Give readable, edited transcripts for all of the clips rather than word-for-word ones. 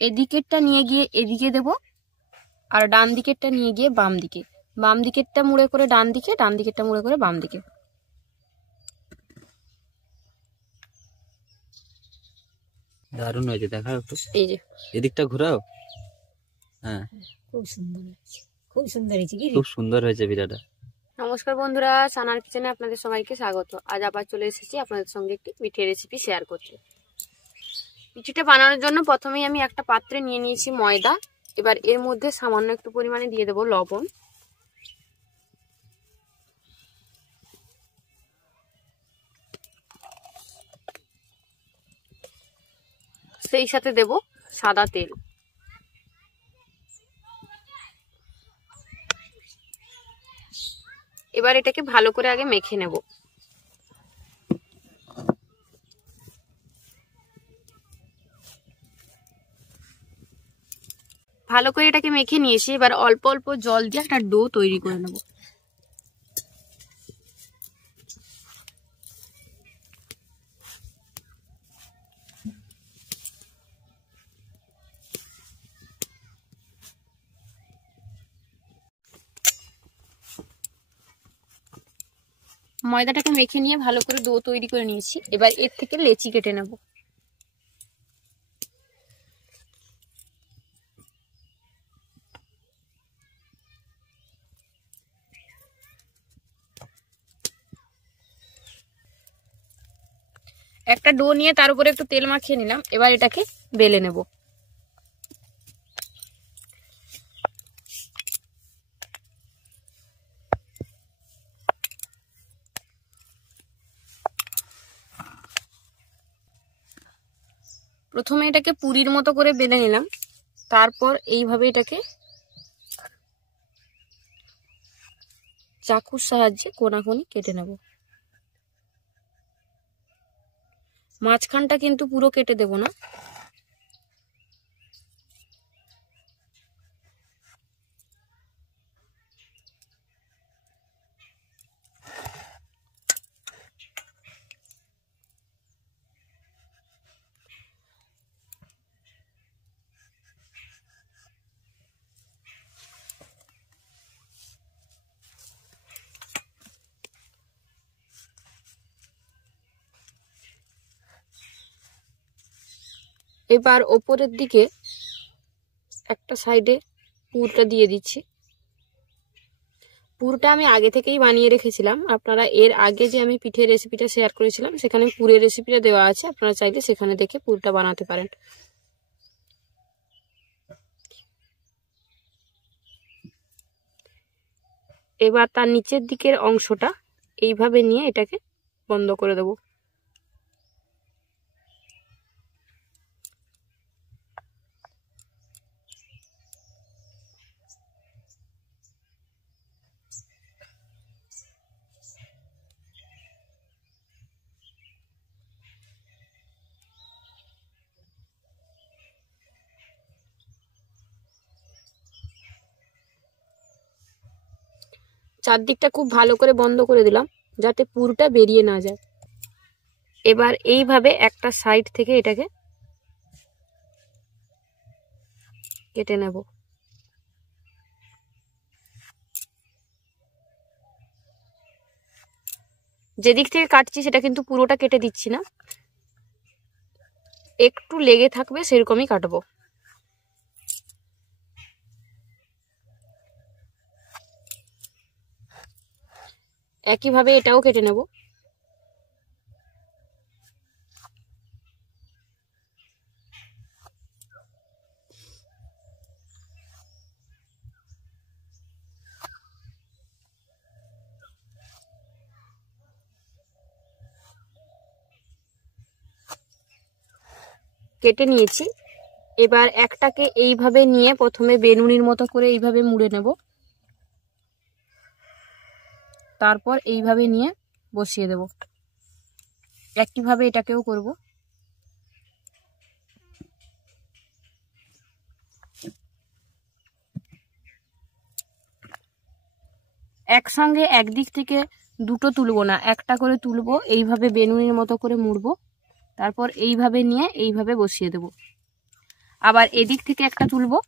এদিকেরটা নিয়ে গিয়ে এদিকে দেব, আর ডান দিকেরটা নিয়ে গিয়ে বাম দিকে, বাম দিকেরটা মুড়ে করে ডান দিকে, ডান দিকেরটা মুড়ে করে বাম দিকে। দারুণ হয়েছে, দেখাও একটু। এই যে এদিকটা ঘোরাও। হ্যাঁ, খুব সুন্দর হয়েছে, খুব সুন্দর হয়েছে, খুব সুন্দর হয়েছে পিঠাটা। নমস্কার বন্ধুরা, সানার কিচেনে আপনাদের সবাইকে স্বাগত। আজ আবার চলে এসেছি আপনাদের সঙ্গে একটি পিঠে রেসিপি শেয়ার করতে। পিঠেটা বানানোর জন্য প্রথমেই আমি একটা পাত্রে নিয়ে নিয়েছি ময়দা। এবার এর মধ্যে সামান্য একটু পরিমাণে দিয়ে দেবো লবণ, সেই সাথে দেব সাদা তেল। এবার এটাকে ভালো করে আগে মেখে নেব। ভালো করে এটাকে মেখে নিয়েছি। এবার অল্প অল্প জল দিয়ে একটা ডো তৈরি করে নেব। ময়দাটাকে মেখে নিয়ে ভালো করে ডো তৈরি করে নিয়েছি। এবার এর থেকে লেচি কেটে নেব। একটা ডো নিয়ে তার উপরে একটু তেল মাখিয়ে নিলাম। এবার এটাকে বেলে নেব। প্রথমে এটাকে পুরির মতো করে বেলে নিলাম, তারপর এইভাবে এটাকে চাকুর সাহায্যে কোনাকুনি কেটে নেব। মাঝখানটা কিন্তু পুরো কেটে দেব না। এবার ওপরের দিকে একটা সাইডে পুরটা দিয়ে দিচ্ছি। পুরটা আমি আগে থেকেই বানিয়ে রেখেছিলাম। আপনারা এর আগে যে আমি পিঠের রেসিপিটা শেয়ার করেছিলাম সেখানে পুরের রেসিপিটা দেওয়া আছে, আপনারা চাইলে সেখানে দেখে পুরটা বানাতে পারেন। এবার তার নিচের দিকের অংশটা এইভাবে নিয়ে এটাকে বন্ধ করে দেব। চারদিকটা খুব ভালো করে বন্ধ করে দিলাম যাতে পুরটা বেরিয়ে না যায়। এবার এইভাবে একটা সাইড থেকে এটাকে কেটে নেব। যেদিক থেকে কাটছি সেটা কিন্তু পুরোটা কেটে দিচ্ছি না, একটু লেগে থাকবে সেরকমই কাটবো। একইভাবে এটাও কেটে নেব। কেটে নিয়েছি। এবার একটাকে এইভাবে নিয়ে প্রথমে বেনুনির মতো করে এইভাবে মুড়ে নেব, তারপর এইভাবে নিয়ে বসিয়ে দেব। একইভাবে এটাকেও করব। একসঙ্গে একদিক থেকে দুটো তুলবো না, একটা করে তুলবো, এইভাবে বেনুনির মতো করে মুড়বো, তারপর এইভাবে নিয়ে এইভাবে বসিয়ে দেব। আবার এদিক থেকে একটা তুলবো,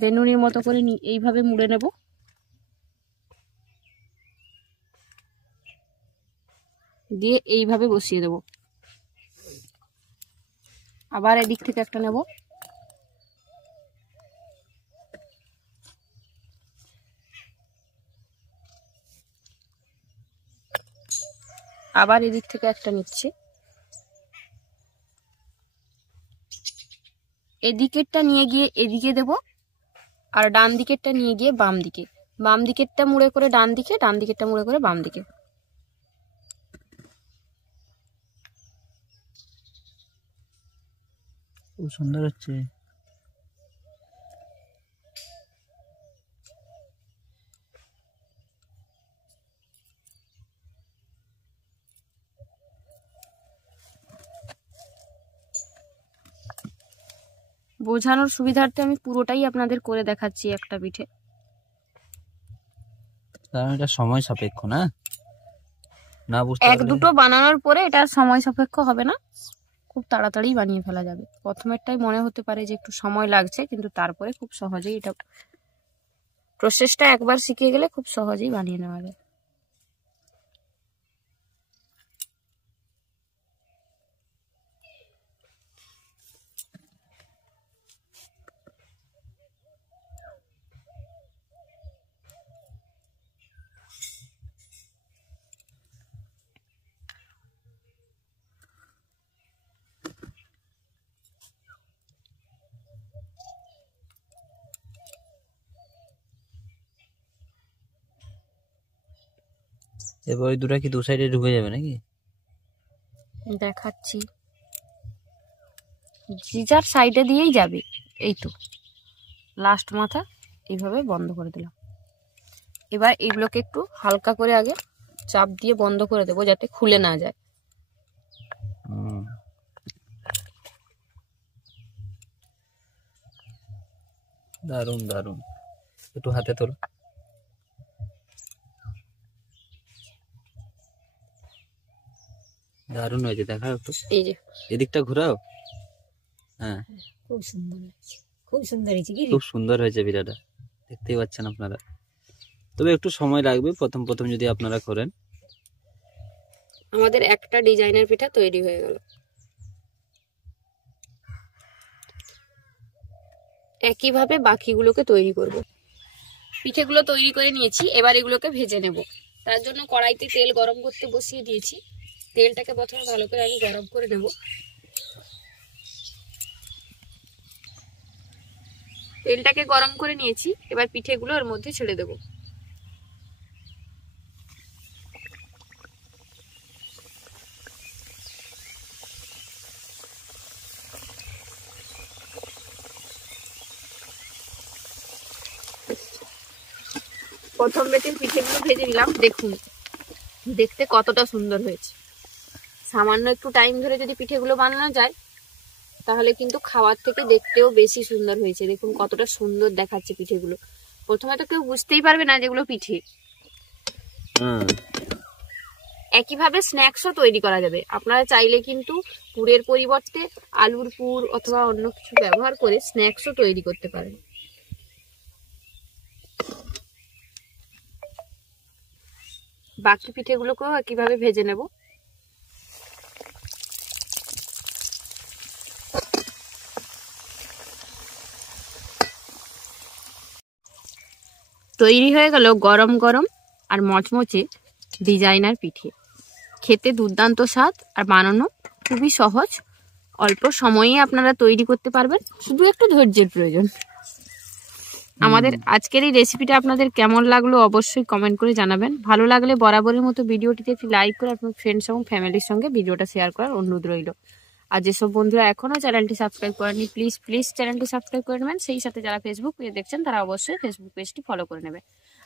বেনুনির মতো করে এইভাবে মুড়ে নেব। দিয়ে এইভাবে বসিয়ে দেব। আবার এদিক থেকে একটা নেব, আবার এদিক থেকে একটা নিচ্ছি। এদিকেরটা নিয়ে গিয়ে এদিকে দেব, আর ডান দিকেরটা নিয়ে গিয়ে বাম দিকে, বাম দিকেরটা মুড়ে করে ডান দিকে, ডান দিকেরটা মুড়ে করে বাম দিকে। খুব সুন্দর হচ্ছে। বোঝানোর সুবিধার্থে আমি পুরোটাই আপনাদের করে দেখাচ্ছি একটা পিঠে। কারণ এটা সময় সাপেক্ষ না, না বুঝতে এক দুটো বানানোর পরে এটা সময় সাপেক্ষ হবে না, খুব তাড়াতাড়ি বানিয়ে ফেলা যাবে। প্রথমেরটাই মনে হতে পারে যে একটু সময় লাগছে, কিন্তু তারপরে খুব সহজেই এটা প্রসেসটা একবার শিখে গেলে খুব সহজেই বানিয়ে নেওয়া যায়। এবার ওই দুটা কি দু সাইডে ঢুকে যাবে নাকি? দেখাচ্ছি, জিজার সাইডে দিয়েই যাবে। এই তো লাস্ট মাথা এইভাবে বন্ধ করে দিলাম। এবার এগুলোকে একটু হালকা করে আগে চাপ দিয়ে বন্ধ করে দেবো, যাতে খুলে না যায়। দারুন দারুন, একটু হাতে তোল। দারুন হয়েছে, দেখা একটু। এই যে এদিকটা ঘোরাও। হ্যাঁ, খুব সুন্দর হয়েছে, খুব সুন্দর হয়েছে। কি খুব সুন্দর হয়েছে পিঠাটা, দেখতেই পাচ্ছেন আপনারা। তবে একটু সময় লাগবে প্রথম প্রথম যদি আপনারা করেন। আমাদের একটা ডিজাইনের পিঠা তৈরি হয়ে গেল। একইভাবে বাকিগুলোকে তৈরি করব। পিঠেগুলো তৈরি করে নিয়েছি, এবার এগুলোকে ভেজে নেব। তার জন্য কড়াইতে তেল গরম করতে বসিয়ে দিয়েছি। তেলটাকে প্রথমে ভালো করে আমি গরম করে নেব। তেলটাকে গরম করে নিয়েছি, এবার পিঠেগুলো এর মধ্যে ছেড়ে দেব। প্রথম বেচের পিঠেগুলো ভেজে নিলাম, দেখুন দেখতে কতটা সুন্দর হয়েছে। সামান্য একটু টাইম ধরে যদি পিঠেগুলো বানানো যায়, তাহলে কিন্তু খাওয়ার থেকে দেখতেও বেশি সুন্দর হয়েছে। দেখুন কতটা সুন্দর দেখাচ্ছে পিঠেগুলো। প্রথমে তো কেউ বুঝতেই পারবে না যেগুলো পিঠে। একইভাবে স্ন্যাক্সও তৈরি করা যাবে। আপনারা চাইলে কিন্তু পুরের পরিবর্তে আলুর পুর অথবা অন্য কিছু ব্যবহার করে স্ন্যাক্সও তৈরি করতে পারেন। বাকি পিঠেগুলোকেও একইভাবে ভেজে নেব। তৈরি হয়ে গেল গরম গরম আর মচমচে ডিজাইনার পিঠে। খেতে দুর্দান্ত স্বাদ আর বানানো খুবই সহজ। অল্প সময়ে আপনারা তৈরি করতে পারবেন, শুধু একটু ধৈর্যের প্রয়োজন। আমাদের আজকের এই রেসিপিটা আপনাদের কেমন লাগলো অবশ্যই কমেন্ট করে জানাবেন। ভালো লাগলে বরাবরের মতো ভিডিওটিতে একটি লাইক করে আপনার ফ্রেন্ডস এবং ফ্যামিলির সঙ্গে ভিডিওটা শেয়ার করার অনুরোধ রইল। আর যেসব বন্ধুরা এখনো চ্যানেলটি সাবস্ক্রাইব করেনি, প্লিজ চ্যানেলটি সাবস্ক্রাইব করে নেবেন। সেই সাথে যারা ফেসবুক পেজ দেখছেন তারা অবশ্যই ফেসবুক পেজটি ফলো করে নেবেন।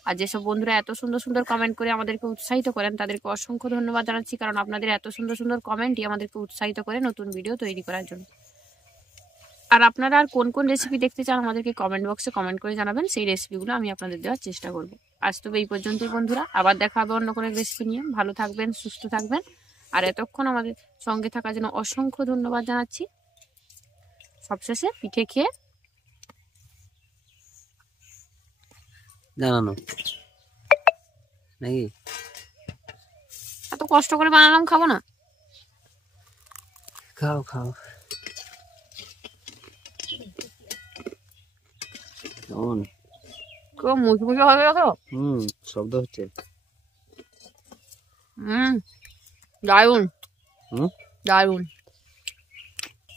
আর যেসব বন্ধুরা এত সুন্দর সুন্দর কমেন্ট করে আমাদেরকে উৎসাহিত করেন, তাদেরকে অসংখ্য ধন্যবাদ জানাচ্ছি। কারণ আপনাদের এত সুন্দর সুন্দর কমেন্টই আমাদেরকে উৎসাহিত করে নতুন ভিডিও তৈরি করার জন্য। আর আপনারা আর কোন কোন রেসিপি দেখতে চান আমাদেরকে কমেন্ট বক্সে কমেন্ট করে জানাবেন। সেই রেসিপিগুলো আমি আপনাদের দেওয়ার চেষ্টা করব। আজ তবে এই পর্যন্তই বন্ধুরা, আবার দেখা হবে অন্য কোনো রেসিপি নিয়ে। ভালো থাকবেন, সুস্থ থাকবেন। আর এতক্ষণ আমাদের সঙ্গে থাকার জন্য অসংখ্য ধন্যবাদ জানাচ্ছি। সবশেষে পিঠে খেয়ে জানানো নাকি? এত কষ্ট করে বানালাম, খাবো না? খাও খাও। কেমন? কেউ মুখে হবে দেখো। শব্দ হচ্ছে। দারুন হুম দারুন।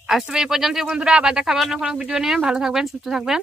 আজ তবে এই পর্যন্ত বন্ধুরা, আবার দেখা হবে অন্য কোনো ভিডিও নিয়ে। ভালো থাকবেন, সুস্থ থাকবেন।